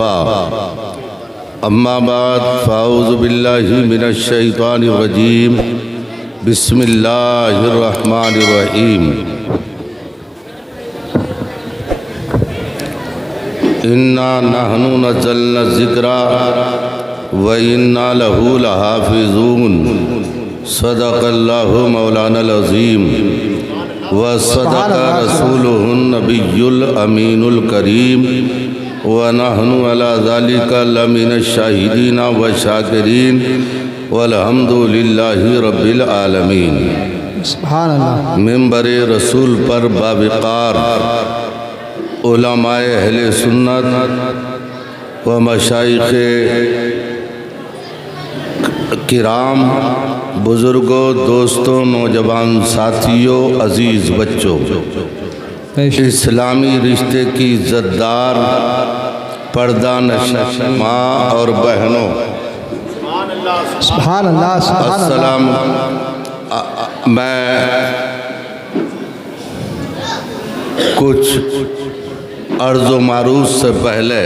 मुस्तफ़ा अम्मा बाद फ़ाऊज़ु बिल्लाहि मिनश शैतानिर रजीम बिस्मिल्लाहिर रहमानिर रहीम। इन्ना नहनु नज़्ज़लना ज़िक्रा व इन्ना लहू लहाफ़िज़ून। सदक़ल्लाहु मौलानल अज़ीम व सदक़ रसूलुहुन नबियुल अमीनुल करीम व नहनु अला ज़ालिका लमिनश शाहिदीन व शाकिरीन वल्हम्दुलिल्लाहि रब्बिल आलमीन। सुभान अल्लाह। मिंबर रसूल पर बावक़ार उलमाए अहले सुन्नत व मशाइख़े किराम, बुज़ुर्गों, दोस्तों, नौजवान साथियों, अज़ीज़ बच्चों, इस्लामी रिश्ते की इज़्ज़तदार पर्दा नशीं माँ और बहनों, सुभान अल्लाह, सुभान अस्सलाम। मैं कुछ अर्ज़ व मारूफ़ से पहले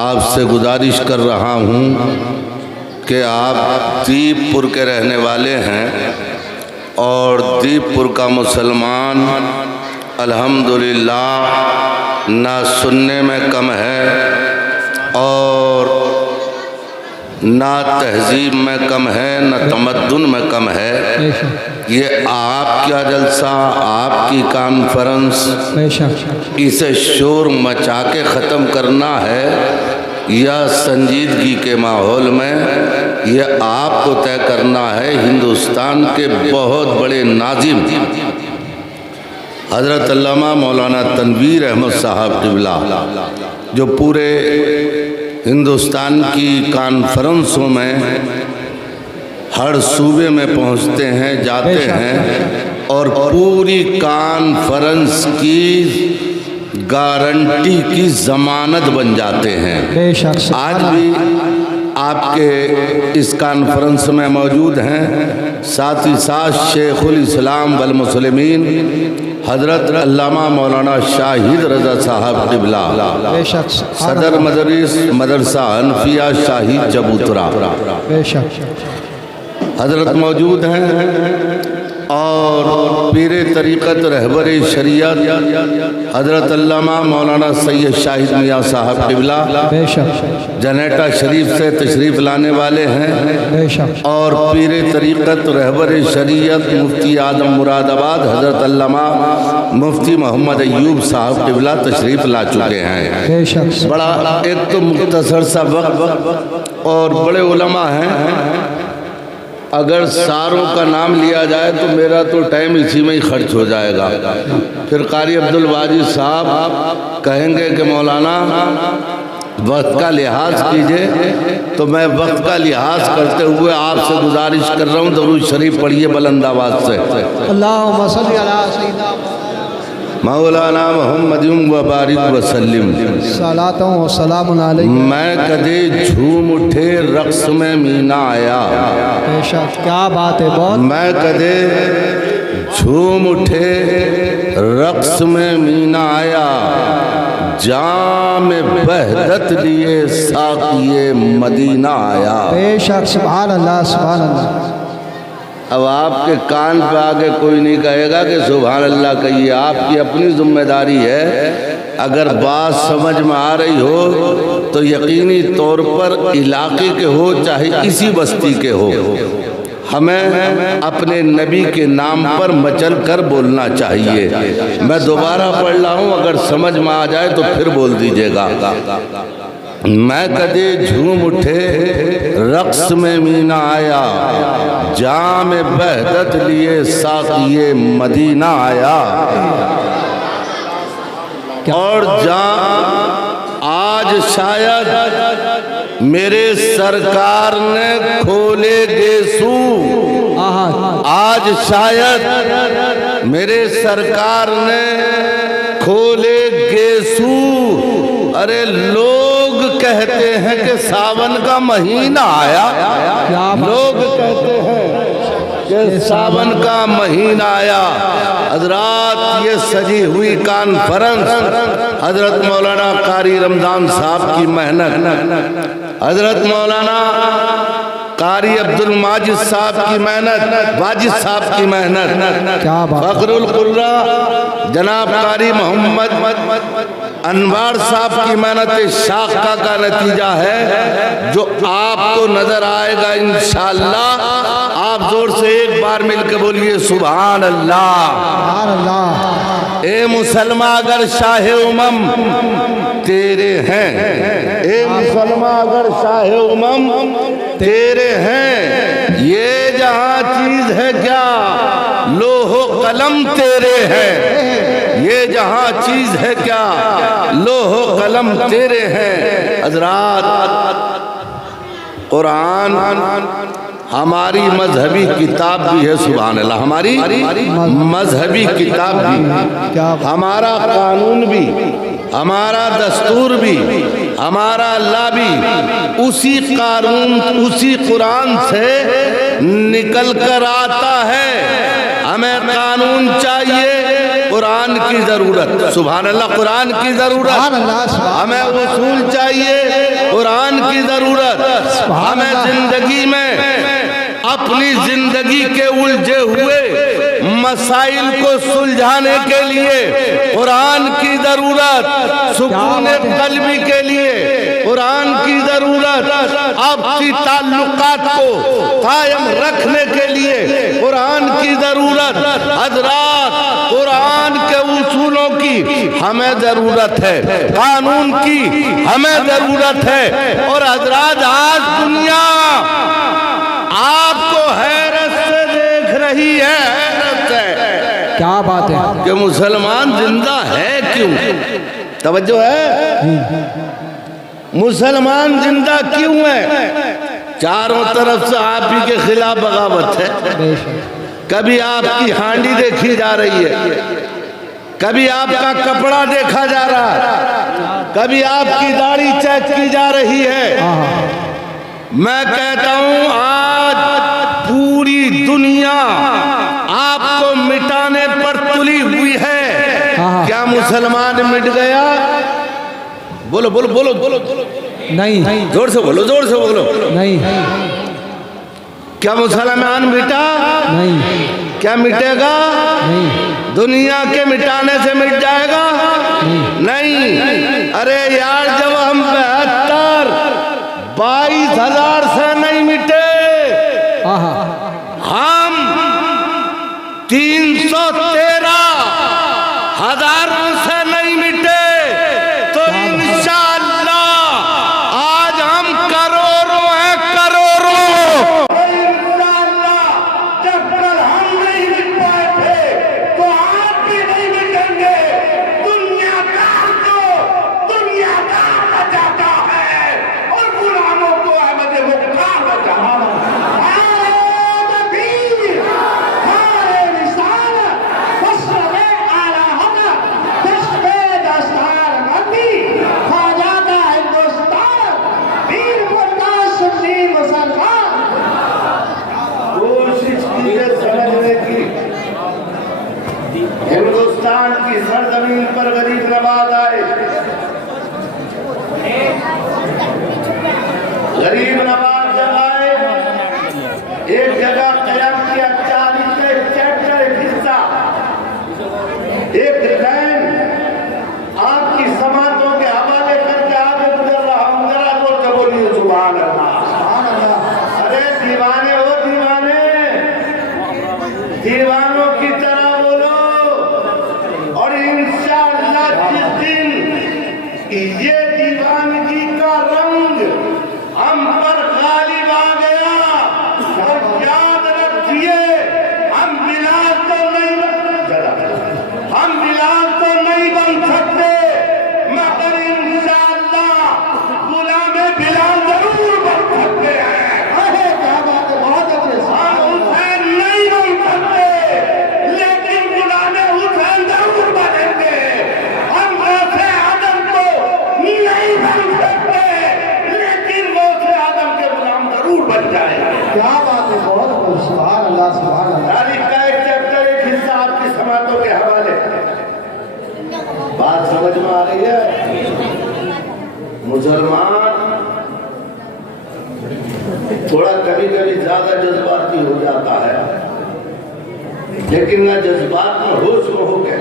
आपसे गुजारिश कर रहा हूँ कि आप दीपपुर के रहने वाले हैं और दीपपुर का मुसलमान अल्हम्दुलिल्लाह ना सुनने में कम है और ना तहजीब में कम है, ना तमद्दुन में कम है। ये आपका जलसा, आपकी कॉन्फ्रेंस, इसे शोर मचा के ख़त्म करना है या संजीदगी के माहौल में, यह आपको तय करना है। हिंदुस्तान के बहुत बड़े नाज़िम हज़रत अल्लामा मौलाना तनवीर अहमद साहब क़िबला, जो पूरे हिंदुस्तान की कॉन्फ्रेंसों में हर सूबे में पहुंचते हैं, जाते हैं और पूरी कॉन्फ्रेंस की गारंटी की ज़मानत बन जाते हैं। आज भी आपके इस कॉन्फ्रेंस में मौजूद हैं। साथ ही साथ शेखुल इस्लाम वल मुस्लिमीन हज़रत अल्लामा मौलाना शाहिद रज़ा साहब क़िबला, सदर मदरसा हनफिया शाहिद चबूतरा हज़रत मौजूद हैं और पीर तरीक़त रहबर शरीयत हज़रत अल्लामा मौलाना सैयद शाहिद मियाँ साहब क़िबला जनेटा शरीफ से तशरीफ़ लाने वाले हैं और पीर तरीक़त रहबर शरीयत मुफ्ती आदम मुरादाबाद हज़रत अल्लामा मुफ्ती मोहम्मद अय्यूब साहब क़िबला तशरीफ़ ला चुके हैं। बड़ा एक तो मुख्तसर सा वक्त और बड़े उलमा हैं। अगर सारों का नाम लिया जाए तो मेरा तो टाइम इसी में ही खर्च हो जाएगा। फिर कारी अब्दुल वाजिद साहब कहेंगे कि मौलाना वक्त का लिहाज कीजिए, तो मैं वक्त का लिहाज करते हुए आपसे गुजारिश कर रहा हूँ, दरूद शरीफ पढ़िए बुलंद आवाज़ से। अल्लाहुम्मा सल्ली अला सय्यिदना मौलाना मोहम्मद व बारिक वसल्लम। सलातो व सलामुन अलैहि। मैं कदे झूम उठे रक़्स में मीना आया। बेशक, क्या बात है। बहुत। मैं कदे झूम उठे रक़्स में मीना आया, जाम बहदत लिए साक़िए मदीना आया। बेशक, सुभान अल्लाह, सुभान अल्लाह। अब आपके कान पे आगे कोई नहीं कहेगा कि सुभान अल्लाह कहिए, आपकी अपनी जिम्मेदारी है। अगर बात समझ में आ रही हो तो यकीनी तौर पर इलाके के हो चाहे इसी बस्ती के हो, हमें अपने नबी के नाम पर मचल कर बोलना चाहिए। मैं दोबारा पढ़ रहा हूँ, अगर समझ में आ जाए तो फिर बोल दीजिएगा। मैं कदे झूम उठे रक़्स में मीना आया, जाम बहदत लिए साक़िए मदीना आया। और जहाँ आज शायद मेरे सरकार ने खोले गेसू, आज शायद मेरे सरकार ने खोले गेसू। अरे लोग कहते हैं कि सावन का महीना आया, लोग कहते हैं कि सावन का महीना आया। हजरात ये सजी हुई कॉन्फ्रेंस हजरत मौलाना कारी रमजान साहब की मेहनत, हजरत मौलाना कारी अब्दुल माजिद साहब की मेहनत, वाजिद साहब की मेहनत, क्या बात। फखरुल कुर्रा जनाब कारी मोहम्मद अनवार साहब की मेहनत शाखा का नतीजा है जो आपको नजर आएगा इंशाअल्लाह। आप जोर से एक बार मिलकर बोलिए सुभान अल्लाह। सुभान अल्लाह। ए मुसलमान अगर शाहे उमम तेरे हैं, ए मुसलमान अगर शाहे उमम तेरे हैं, ये जहां चीज है क्या लोहो कलम तेरे हैं, ये जहां चीज है क्या लोहो कलम तेरे हैं। हजरात कुरान हमारी मजहबी किताब भी है, सुभान अल्लाह, हमारी मजहबी किताब भी, हमारा कानून भी, हमारा दस्तूर भी, हमारा अल्लाह भी उसी कानून उसी कुरान से निकल कर आता है। हमें कानून चाहिए, कुरान की जरूरत, सुभान अल्लाह, कुरान की जरूरत। हमें उसूल चाहिए, कुरान की जरूरत। हमें जिंदगी में अपनी जिंदगी के उलझे हुए मसाइल को सुलझाने के लिए कुरान की जरूरत, सुकून कल्बी के लिए कुरान की जरूरत, आपसी ताल्लुकात को कायम रखने के लिए कुरान की जरूरत। हजरात कुरान के उसूलों की हमें जरूरत है, कानून की हमें जरूरत है। और हजरात आज दुनिया आपको हैरत से देख रही है, हैरत से। क्या बात है कि मुसलमान जिंदा है क्यों? तवज्जो है, मुसलमान जिंदा क्यों है? चारों तरफ से आप ही के खिलाफ बगावत है। कभी आपकी हांडी देखी जा रही है, कभी आपका कपड़ा देखा जा रहा है, कभी आपकी दाढ़ी चेक की जा रही है। मैं कहता हूं आज पूरी दुनिया आपको मिटाने पर तुली हुई है। क्या मुसलमान मिट गया? बोलो बोलो बोलो बोलो बोलो। नहीं, जोर से बोलो, जोर से बोलो। नहीं, क्या मुसलमान मिटा? नहीं, क्या मिटेगा? नहीं, दुनिया के मिटाने से मिट जाएगा? नहीं। अरे यार जब हम 22,000 से नहीं मिटे, हम 313,000 से नहीं मिटे, तो इंशाअल्लाह आज हम करोड़ों हैं, करोड़ों। जब कल हम नहीं मिट पाए थे तो आप भी नहीं मिटेंगे। दुनियादार बचाता है और गुलामों को अहमद मुख्तार बचाता है। हिंदुस्तान की सरजमीन पर गरीब नवाज आए, गरीब नवाज जब आए एक जगह कयाम किया, 40 चैप्टर एक हिस्सा, एक लाइन आपकी समातों के हवाले करके आगे गुजर रहा हूं। जरा बोल के बोलिए सुभान अल्लाह। अरे दीवाने हो, दीवानों की तरह बोलो। और इंशाअल्लाह जिस दिन ये दीवानगी का रंग हम पर गालिब आ गया, तो याद रखिए हम बिलाल तो नहीं बन सकते, मगर इंशाअल्लाह गुलाम बिलाल जरूर बन सकते हैं। क्या बात है, बहुत अच्छे। हम हुसैन नहीं बन सकते, लेकिन गुलाम हुसैन जरूर बनेंगे। हम गौसे आदम को नहीं बन सकते, लेकिन गौसे आदम के गुलाम जरूर अल्लाह सुभान अल्लाह। तारीख का एक चैप्टर, एक हिस्सा आपकी समातों के हवाले। बात समझ में आ रही है? मुसलमान थोड़ा कभी कभी ज्यादा जज्बाती हो जाता है, लेकिन ना जज्बात में होश में हो गए।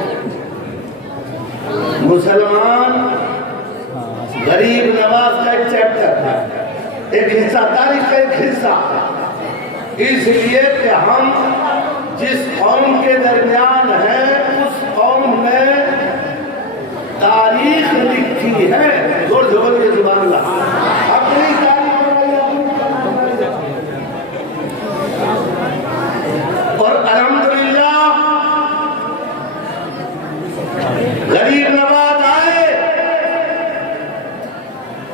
मुसलमान गरीब नवाज का एक चैप्टर, एक हिस्सा, तारीख का एक हिस्सा, इसलिए कि हम जिस कौम के दरमियान हैं उस कौम में तारीख लिखी है। जोर जोर के जुबान अल्लाह अपनी तारीख और अल्हम्दुलिल्लाह गरीब नवाज आए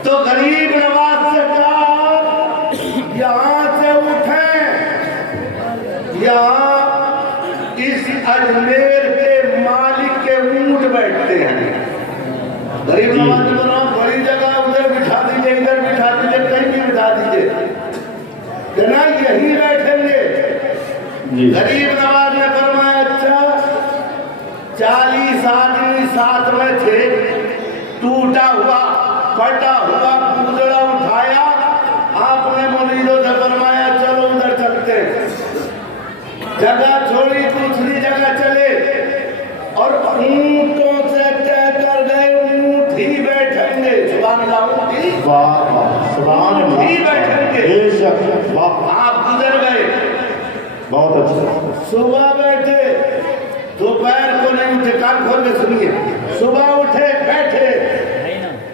तो गरीब नवाज से कहा यहां से उठे, यहाँ इस अजमेर के मालिक के ऊंट बैठते हैं। गरीब नवाज ने बोला बड़ी जगह उधर बिठा दीजिए, इधर बिठा दीजिए, कहीं भी बिठा दीजिए, ना यहीं बैठेंगे। गरीब नवाज ने फरमाया अच्छा, 40 आदमी साथ में थे, टूटा हुआ फटा हुआ पूजड़ा उठाया, आपने मुरीदों से फरमाया चलो उधर चलते, जगह छोड़ी दूसरी जगह चले और ऊंटों से तय कर गए ऊंट ही बैठेंगे। सुभान अल्लाह, ऊंट ही बैठेंगे। आप गुजर गए, बहुत अच्छा। सुबह बैठे, दोपहर को नहीं उठे, कान खोल के सुनिए, सुबह उठे बैठे,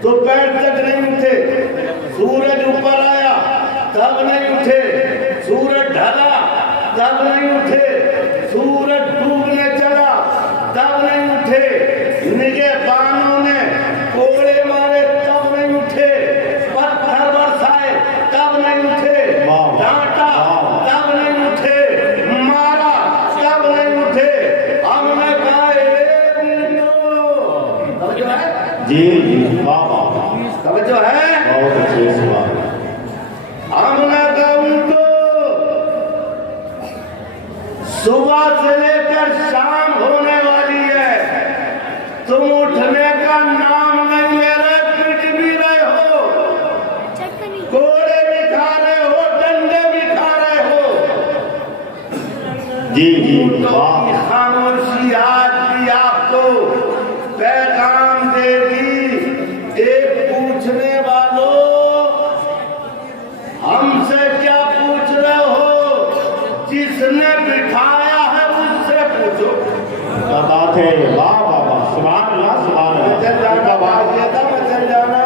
दोपहर तक नहीं उठे, सूरज ऊपर आया तब नहीं उठे, सूरज ढला तब नहीं उठे, सूरज डूबने चला तब नहीं उठे, निगहबानों ने कोड़े मारे तब नहीं उठे, पत्थर बरसाए तब नहीं उठे, डांटा तब नहीं उठे, मारा तब नहीं उठे। हमने कहा समझो है जी जी, वाह वाह, समझो है, बहुत अच्छे सवाल। हमने कहा उनको सुबह से लेकर शाम होने वाली है, तुम उठने का नाम नहीं ले रहे, पिट भी रहे हो, कोड़े भी खा रहे हो, डंडे भी खा रहे हो। जी जी, ऊँटों वाह। की खामोशी आज भी आपको पैगाम देगी। एक पूछने वालों, हमसे क्या पूछ रहे हो? जिसने बिठाया है उससे पूछो। क्या बात है, वाह वाह वाह, सुभान अल्लाह सुभान चल अल्लाह। जाना, बात ये था मैं चल जाना।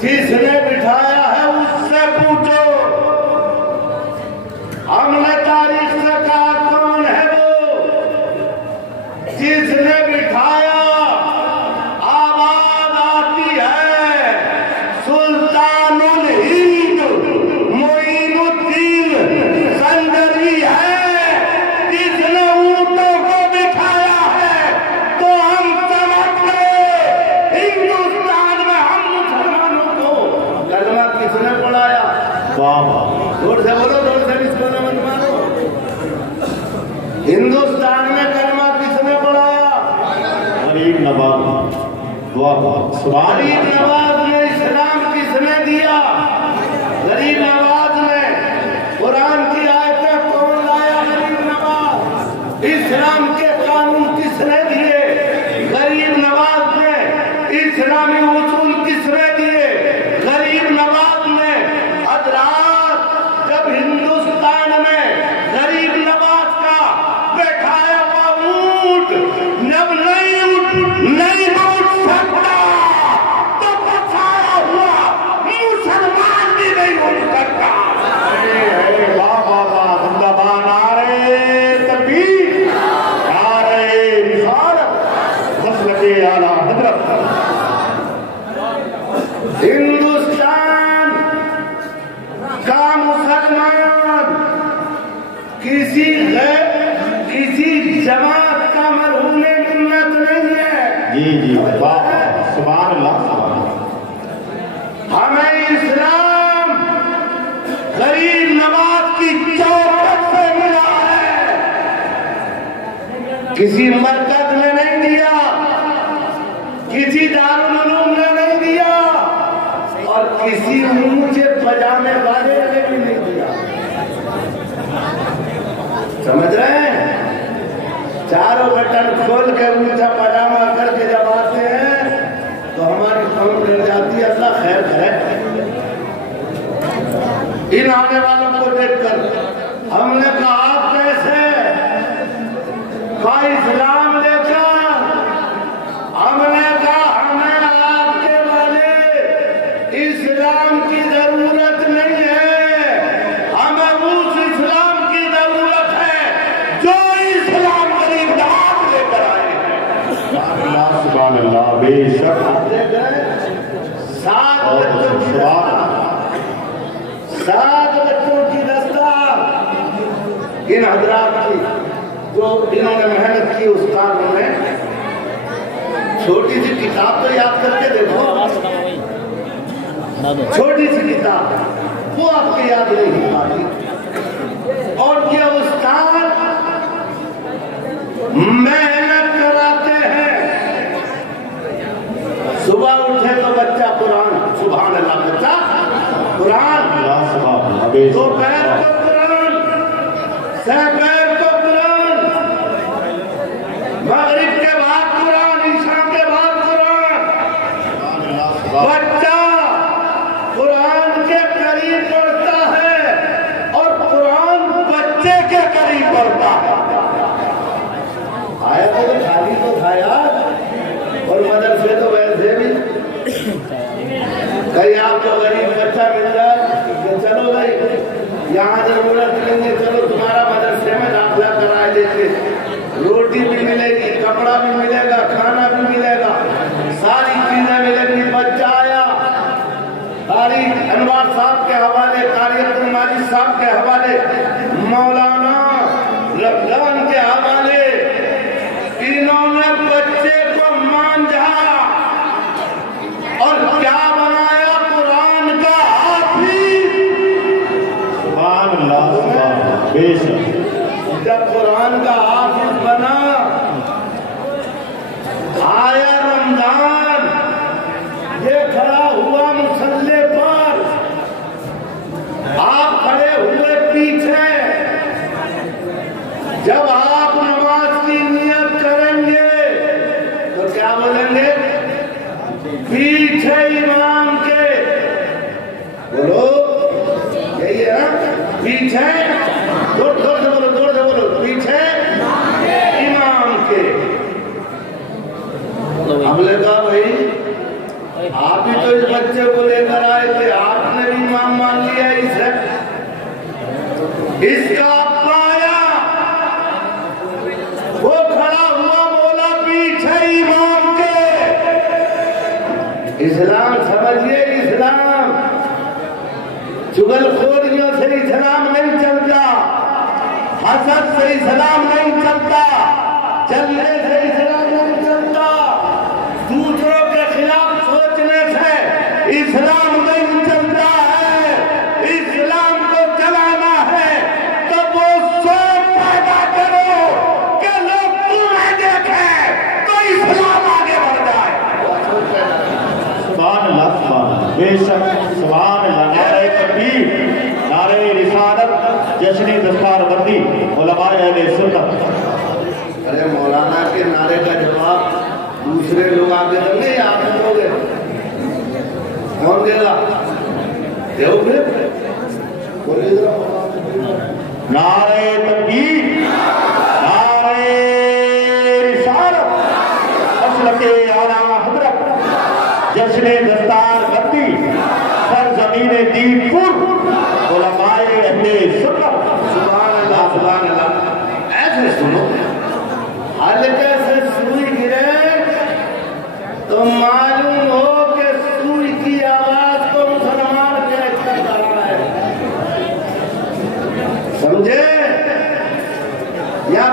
जिसने बिठाया है उससे पूछो। हमने तारीख से कहा कौन है वो जिसने बिठाया? आवाज आती है सुल्तानुल हिंद मोइनुद्दीन संदरी है, जिसने ऊँटों को बिठाया है। तो हम समझ गए हिंदुस्तान में हम मुसलमानों को कलमा किसने पढ़ाया? वाह वाह, जोर से बोलो, जोर से इसको नमन मारो। हिंदुस्तान में कलमा किसने पढ़ाया? गरीब नवाज, वाह वाह, सुभान गरीब अल्लाह। नवाज ने इस्लाम किसने दिया? गरीब नवाज ने कुरान की आयतें कौन लाया? गरीब नवाज। इस्लाम के कानून किसने दिए? गरीब नवाज ने। इस्लामी उसूल किसने दिए? गरीब नवाज ने। हजरात, जब हिंदुस्तान में गरीब नवाज का बैठाया हुआ ऊंट जब नहीं उठ सकता, तो बचाया हुआ मुसलमान भी नहीं उठ सकता। वाह वाह वाह, जिंदाबाद, नारे तकबीर, नारे रिसालत, मसलके आला हजरत। हिंदुस्तान का मुसलमान किसी जमात का मरहूने मिन्नत नहीं है। जी जी, वाह वाह, सुभान अल्लाह सुभान अल्लाह। हमें इस्लाम गरीब नवाज की चौखट से किसी मरकज में नहीं दिया, किसी दारुल उलूम ने नहीं दिया और किसी ऊंचे पजामे वाले ने भी नहीं दिया। समझ रहे हैं? चारों बटन खोल के ऊंचा पजामा करके जब आते हैं तो हमारी कौम डर जाती है। अल्लाह खैर करे। इन आने वालों को देखकर हमने कहा आप कैसे का इस्लाम लेकर, हमने कहा हमें आपके वाले इस्लाम की जरूरत नहीं है, हमें उस इस्लाम की जरूरत है जो इस्लाम गरीब आप लेकर आए हैं। अल्लाह सुभान अल्लाह, बेशक सात बच्चों की दस्तार इन हजरात की जो इन्होंने मेहनत की। उस्तादों ने छोटी सी किताब तो याद करके देखो, छोटी सी किताब वो आपके याद नहीं आती। और ये उस्ताद मेहनत कराते हैं। सुबह उठे तो बच्चा कुरान, सुभान अल्लाह, बच्चा कुरान, दोपहर को कुरान, सहपहर को कुरान, मगरिब के बाद कुरान, ईशा के बाद कुरान। बच्चा कुरान के करीब पढ़ता है और कुरान बच्चे के करीब पढ़ता है। आया तो खाली तो था यार। और मदरसे तो वैसे भी कहीं आपको गरीब बच्चा मिल जाए तो चलो भाई यहाँ जरूरत लेंगे, चलो तुम्हारा मदरसे में दाखिला करा देंगे, रोटी भी मिलेगी, कपड़ा भी मिलेगा, खाना भी मिलेगा, सारी चीजें मिलेंगी। बच्चा आया, कारी अनवार साहब के हवाले, कारी अब्दुल माजिद साहब के हवाले, मौलाना रमजान के हवाले, इन्होंने बच्चे को मांझा और क्या बनाया, कुरान का हाफिज। सुभान अल्लाह, सुभान बेशक। जब कुरान का हाफिज बना, आया रमजान, ये खड़ा हुआ मुसल्ले पर, आप खड़े हुए पीछे। जब आप नमाज की नियत करेंगे तो क्या बोलेंगे? पीछे इमाम के, बोलो यही है ना? पीछे जोर से बोलो, जोर से बोलो, पीछे इमाम के। हमने कहा भाई आप ही तो इस बच्चे को लेकर आए थे, आपने भी इमाम मान लिया इसे। इसका अब्बा आया, वो खड़ा हुआ, बोला पीछे इमाम के। इस्लाम समझिए, इस्लाम चुगलखोरियों से इस्लाम नहीं चलता, हसद से इस्लाम नहीं चलता, जलने से इस्लाम नहीं चलता, दूसरों के खिलाफ सोचने से इस्लाम नहीं चलता है। इस्लाम को चलाना है तो वो सोच पैदा करो कि लोग तुम्हें देखें तो इस्लाम आगे बढ़ जाए। सुभान अल्लाह, सुभान बेशक, सुभान अल्लाह। नारे तकबीर, नारे रिसालत, जश्न दस्तारबंदी, उलमाए अहले सुन्नत। अरे मौलाना के नारे का जवाब दूसरे लोग आगे देंगे या आप दोगे? कौन देगा? दोगे? बोलिए जरा। नारे तकबीर, नारे रिसालत, मसलके आला हज़रत, जश्न दस्तारबंदी, सरज़मीन दीनपुर, उलमाए अहले सुन्नत। सुभान अल्लाह, सुभान अल्लाह। ऐसे सुनो, हल्के से सुई गिरे तो मालूम हो कि सुई की आवाज को मुसलमान कैसे कर रहा है। समझे? या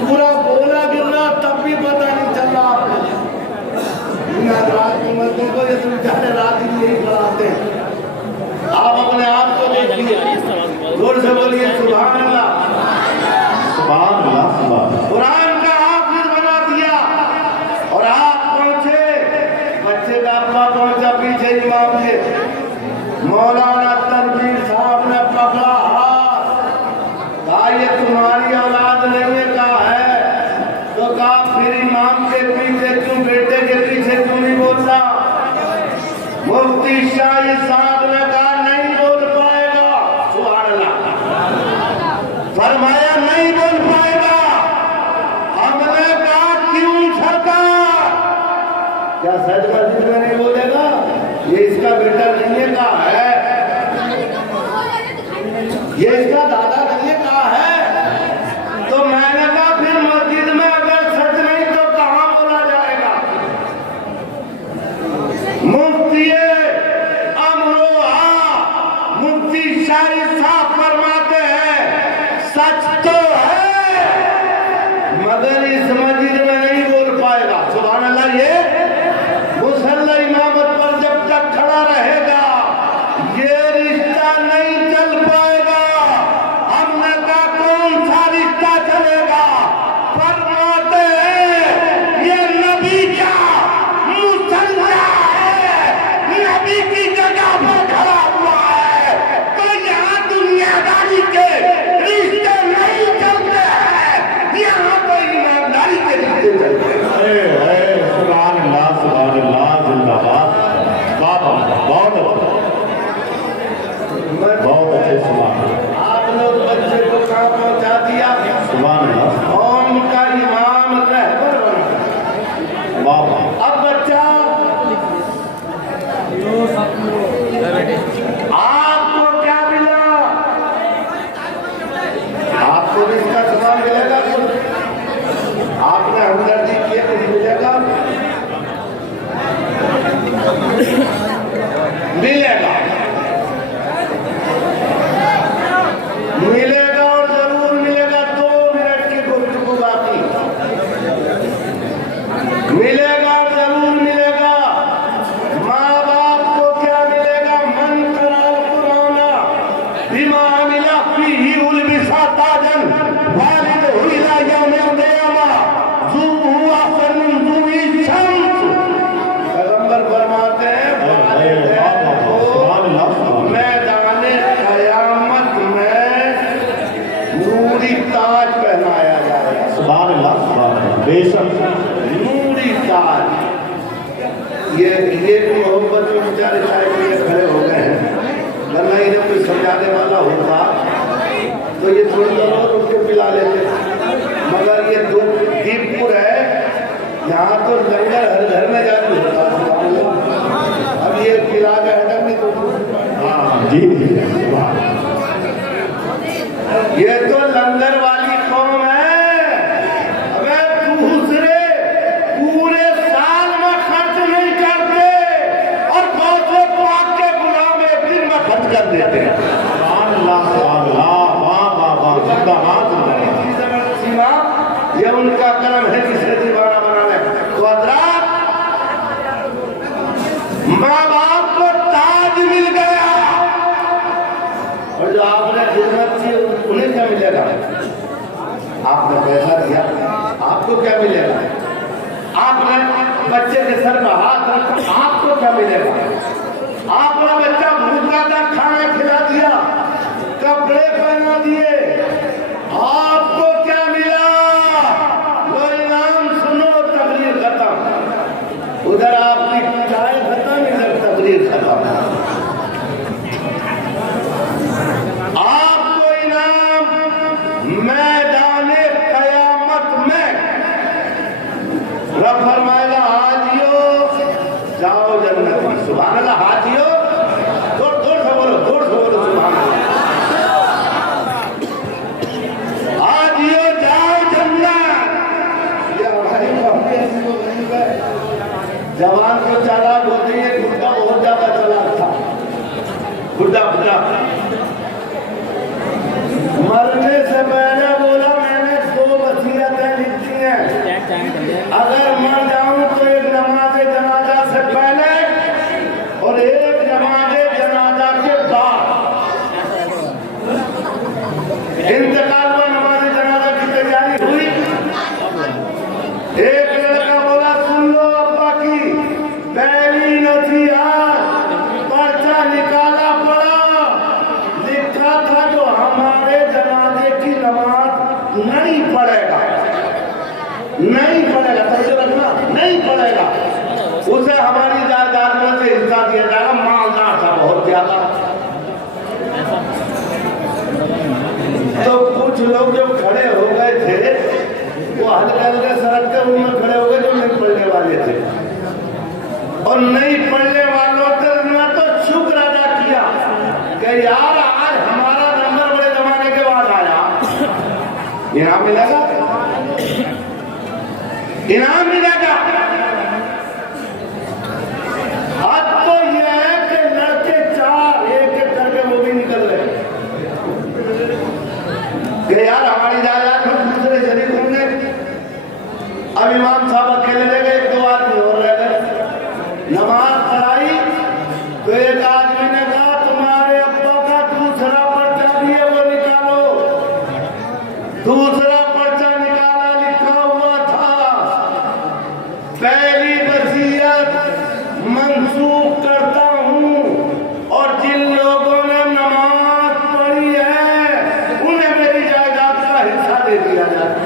पूरा बोला गिरा तब भी पता नहीं चल रहा आपको। रात की मस्जिद को ये बेचारे रात ही यही पढ़ाते हैं। आप अपने आप को देखिए, जोर से बोलिए सुभान अल्लाह, सुभान अल्लाह, पहुंचा पीछे इमाम के। मौलाना तनवीर साहब ने पकड़ा हाथ, कहा ये तुम्हारी औलाद नहीं है, कहा है। तो कहा फिर इमाम के पीछे क्यों, बेटे के पीछे क्यों नहीं बोलता? मुफ्ती शाही साहब ने कहा नहीं बोल पाएगा। सुभान अल्लाह। फरमाया नहीं बोल पाएगा। हमने कहा क्यों सरकार? क्या सच मस्जिद में नहीं बोलेगा? ये इसका बेटा नहीं है, कहा है। ये इसका दादा नहीं है, कहा है। तो मैंने कहा फिर मस्जिद में अगर सच नहीं तो कहां बोला जाएगा? मुफ्ती अमरोहा मुफ्ती शाही साहब फरमाते हैं सच तो है मगर इस मस्जिद में नहीं बोल पाएगा। सुभान अल्लाह। ये मुसल्ला इमामत पर जब तक खड़ा रहेगा ये रिश्ता नहीं चल पाएगा। हमने कहा कौन सा रिश्ता चलेगा? फरमाते हैं ये नबी का मुसल्ला है, नबी की जगह पर खड़ा हुआ है, तो यहाँ दुनियादारी के रिश्ते नहीं चलते हैं, यहाँ तो ईमानदारी के रिश्ते चलते हैं। सुभान अल्लाह जिंदाबाद। बाबा बहुत अच्छे सुभान। आप लोग बच्चे को कहाँ पहुँचा दिया? सुभान अल्लाह। कौन का इमाम रहबर बना? बाबा अब बच्चा आपको क्या मिला? आपको भी इसका सवाल मिलेगा। आपने हमदर्दी किया तो मिलेगा, मिलेगा, मिलेगा और जरूर मिलेगा। 2 मिनट की गुफ्तगू बाकी। मिलेगा और जरूर मिलेगा। माँ बाप को क्या मिलेगा? मन कराल पुराना बिमा मिला फीही उलबिसा ताजन वालिद हुइला यौम क़यामा ज़ुहु अफ़नुन ज़ुई शम्स। पैगंबर फरमाते हैं मैदाने क़यामत में नूरी ताज पहनाया जाएगा। सुभान अल्लाह। बेशक नूरी ताज। ये मोहब्बत में बेचारे चाय के लिए खड़े हो गए हैं, वरना इन्हें कोई समझाने वाला होता तो ये थोड़ी देर और उसको पिला लेते। मगर ये दीपपुर है, यहाँ तो लंगर हर घर में जारी होता है। अब ये पिला के हटक नहीं तो हाँ जी सुभान। ये तो लंगर वाली कौम है। अबे दूसरे पूरे साल में खर्च नहीं करते और गौसे पाक के गुलाम एक दिन में खर्च कर देते हैं। सुभान अल्लाह। वाह जिंदाबाद। सीमा ये उनका कर्म है जिसे दीवाना बनाने। तो हज़रात माँ बाप को ताज मिल गया और जो आपने खिदमत की उन्हें क्या मिलेगा? आपने पैसा दिया, आपको क्या मिलेगा? आपने बच्चे के सर पर हाथ रखा, आपको क्या मिलेगा? आपने बच्चा भूखा था, खाना खिला दिया, कपड़े पहना दिए, आपको क्या मिला? वो इनाम सुनो, तकरीर खत्म। उधर आपकी चाय खत्म, इधर तकरीर खत्म। आपको इनाम मैदाने क़यामत में रब फरमाएगा हाजियो जाओ जन्नत में। सुभान अल्लाह। हाजियो जोर से बोलो सुभान अल्लाह। हाजियो जाओ जन्नत। ये हमारी कहानी ऐसी हो गई है। जवान को चालाक होती है, गुड्डा बहुत ज्यादा चालाक था। गुड्डा मरने से पहले बोला मैंने 2 वसीयतें लिखी हैं। अगर मर जाऊं तो एक नमाज़े जनाजा से पहले और एक नमाज़े जनाजा के बाद। इंतकाल में नमाज़े जनाजा की तैयारी हुई। एक लड़का बोला सुन लो अब्बा की पहली नसीहत पर्चा निकाला पड़ा, लिखा था जो हमारे जनाजे की नमाज नहीं पढ़ेगा, नहीं पढ़ेगा, समझो रखना, नहीं पढ़ेगा, उसे हमारी जायदाद में से हिस्सा दिया जाएगा। मालदार था बहुत ज्यादा। तो कुछ लोग जो खड़े हो गए थे वो हल्के हल्के सड़क के मुंह में खड़े हो गए जो नहीं पढ़ने वाले थे, और नहीं पढ़ने वालों ने तो शुक्र अदा किया कि यार आज हमारा नंबर बड़े जमाने के बाद आया, इनाम मिलेगा, इनाम मिलेगा। अब तो यह है कि लड़के चार एक एक करके वो भी निकल गए कि यार हमारी जायदाद में दूसरे शरीक होंगे। अब इमाम साहब अकेले रह गए, 1-2 आदमी और रह गए। नमाज पढ़ाई तो एक आदमी ने कहा तुम्हारे अब्बा का दूसरा पर्चा भी है वो निकालो। दूसरा पर्चा निकाला, लिखा हुआ था पहली वसीयत मंसूख करता हूँ और जिन लोगों ने नमाज पढ़ी है उन्हें मेरी जायदाद का हिस्सा दे दिया जाए।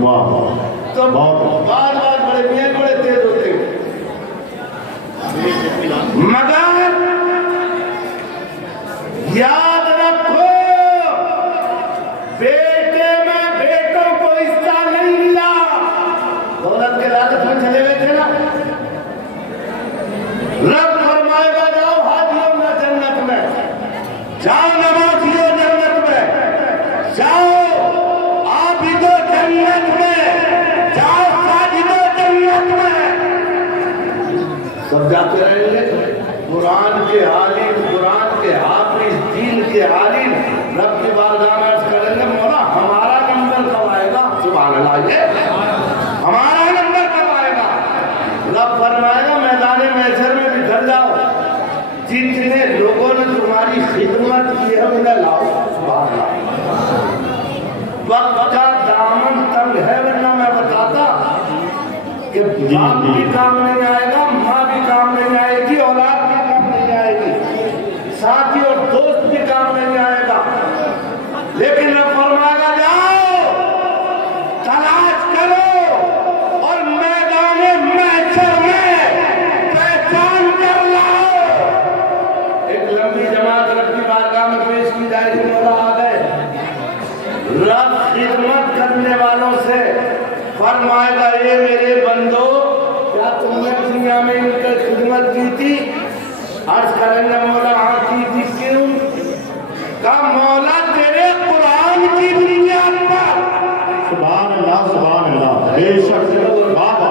वाह तो बार बार बड़े मियाँ बड़े तेज होते हैं, मगर याद रखो बेटे में बेटों को हिस्सा नहीं मिला। दौलत के लालच में चले गए थे ना, रब फरमाएगा जाओ हाजियों ना जन्नत में, जाओ नमाजियों जन्नत में, जाओ आबिदो जन्नत में, जाओ साजिदो जन्नत में। सब जाते रहेंगे। कुरान के आलिम, कुरान के हाफिज, दीन के आलिम रब की बारगाह में अर्ज करेंगे मौला हमारा नंबर कब आएगा। सुभान अल्लाह, ये हमारा नंबर कब आएगा। रब फरमाएगा मैदान महशर में बिखर जाओ, जितने लोगों ने तुम्हारी खिदमत की है उन्हें लाओ। सुभान अल्लाह, वक्त का दामन तंग है, वरना मैं बताता कि बाप भी काम नहीं आएगा, माँ भी काम नहीं आएगी, औलाद भी काम नहीं आएगी, साथी और दोस्त भी काम नहीं आएगा। लेकिन रब फरमाएगा जाओ तलाश करो और मैदान महशर में पहचान कर लाओ। एक लंबी जमात रब की बारगाह में पेश की जाएगी, मौला आ गए। रब खिदमत करने वालों से फरमाएगा ये मेरे बंदो क्या तुमने दुनिया में इनकी खिदमत की थी। अर्ज करेंगे मौला हाँ की थी। क्यों? का मौला तेरे कुरान की बुनियाद पर। सुभान अल्लाह, सुभान अल्लाह, बेशक बाबा,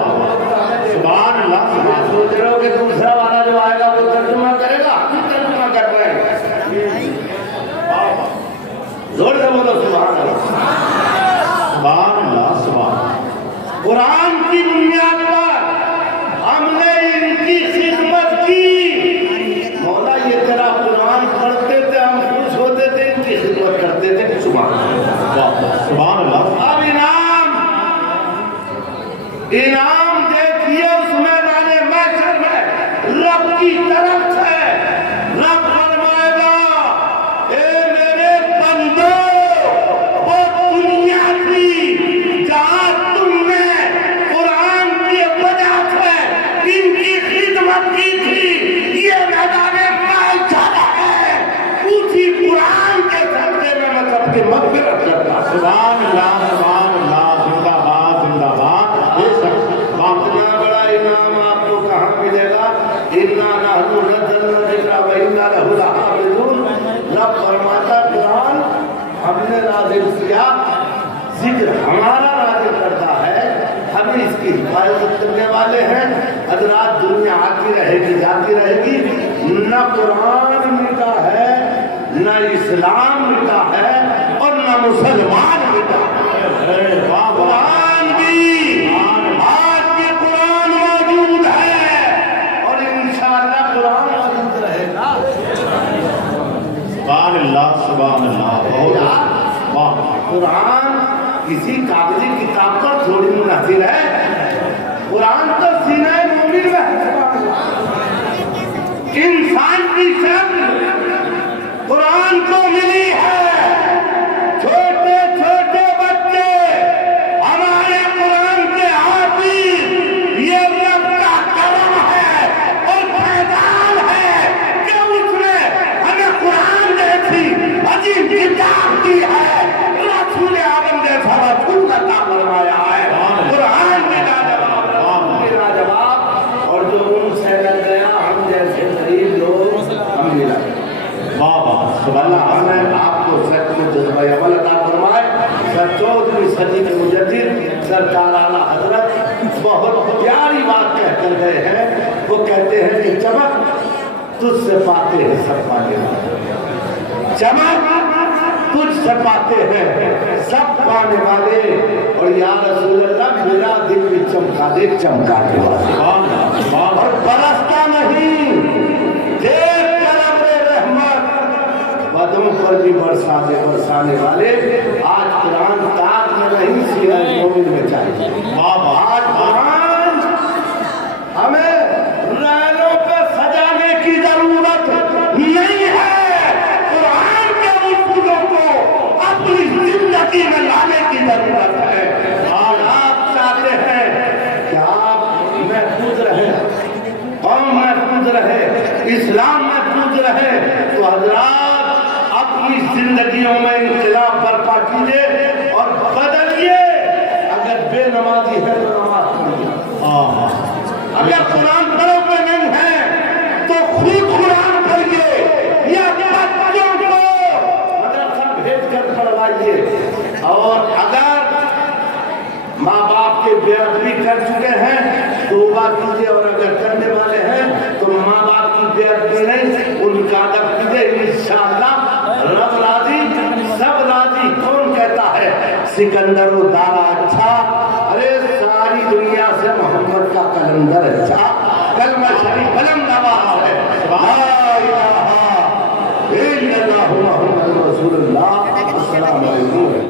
सुभान अल्लाह, सुभान। सोच रहे हो कि दूसरा वाला जो आएगा वो तर्जुमा करेगा, तर्जुमा कर रहे हैं। जोर से बोलो सुभान अल्लाह, सुभान अल्लाह, सुभान। कुरान की बुनियाद पर हमने इनकी खिदमत की। मौला ये तेरा कुरान पढ़ते थे, हम खुश होते थे, इनकी खिदमत करते थे। सुभान अल्लाह, सुभान अल्लाह। अब इनाम देखिए उस मैदान महशर में रब की तरफ से। रब फरमाएगा ए मेरे बंदो वो दुनिया थी जहां तुमने कुरान की वजह से इनकी खिदमत की थी, ये मैदान महशर है। उसी कुरान के सदके में मैं सबकी मग़फ़िरत करता। सुभान अल्लाह, सुभान अल्लाह, जिंदाबाद, जिंदाबाद, बेशक बाप। इतना बड़ा इनाम आपको कहाँ मिलेगा। इन्ना नहनु नज़्ज़लना ज़िक्रा व इन्ना लहु लहाफ़िज़ून। रब फरमाता कुरान हमने नाज़िल किया, जिक्र हमारा नाज़िल करता है, हम इसकी हिफाजत करने वाले हैं। हज़रात दुनिया आती रहेगी जाती रहेगी, न कुरान मिटा है, न इस्लाम मिटा है और न मुसलमान मिटा है। कुरान भी आज भी कुरान मौजूद है और इंशाअल्लाह कुरान मौजूद रहेगा। सुभान अल्लाह, सुभान अल्लाह, बहुत वाह। कुरान किसी कागजी किताब पर थोड़ी मुनासिर है। कुरान तो सीने मोमिन में सरकार आला हजरत बहुत प्यारी बात कहकर गए हैं। वो कहते हैं कि चमक तुझसे पाते हैं सब पाने वाले, चमक तुझसे पाते हैं सब पाने वाले। और या रसूल अल्लाह मेरा दिल भी चमका दे चमकाने वाले, और बरसता नहीं देख कर अपने रहमत बदों पर भी बरसाने वाले। आज कुरान ताज में नहीं सीना मोमिन में चाहिए। आज कुरान हमें रैनों पे सजाने की जरूरत नहीं है, कुरान के मुफ्तों को अपनी जिंदगी में लाने की जरूरत है। और आप चाहते हैं कि आप महफूज रहे, कौम महफूज रहे, इस्लाम महफूज रहे, तो हजरात अपनी जिंदगियों में इंकलाब बर्पा कीजिए और बदलिए। अगर बेनमाजी है तो नमाज पढ़िए, अगर कुरान पढ़ो पे नहीं है तो खुद कुरान पढ़िए या बच्चों को मदरसा भेज कर पढ़वाइए। और अगर माँ बाप के बेअदबी कर चुके हैं तौबा कीजिए, और अगर करने वाले हैं तो माँ बाप की बेअदबी नहीं उनका अदब कीजिए। इंशाअल्लाह रब राजी सब राजी। कौन कहता है सिकंदर दारा अच्छा, अरे सारी दुनिया से मोहम्मद का कलंदर अच्छा। कलमा शरीफ कलम नवाज है, ला इलाहा इल्लल्लाहु मुहम्मदुर रसूलुल्लाह। अस्सलामु अलैकुम।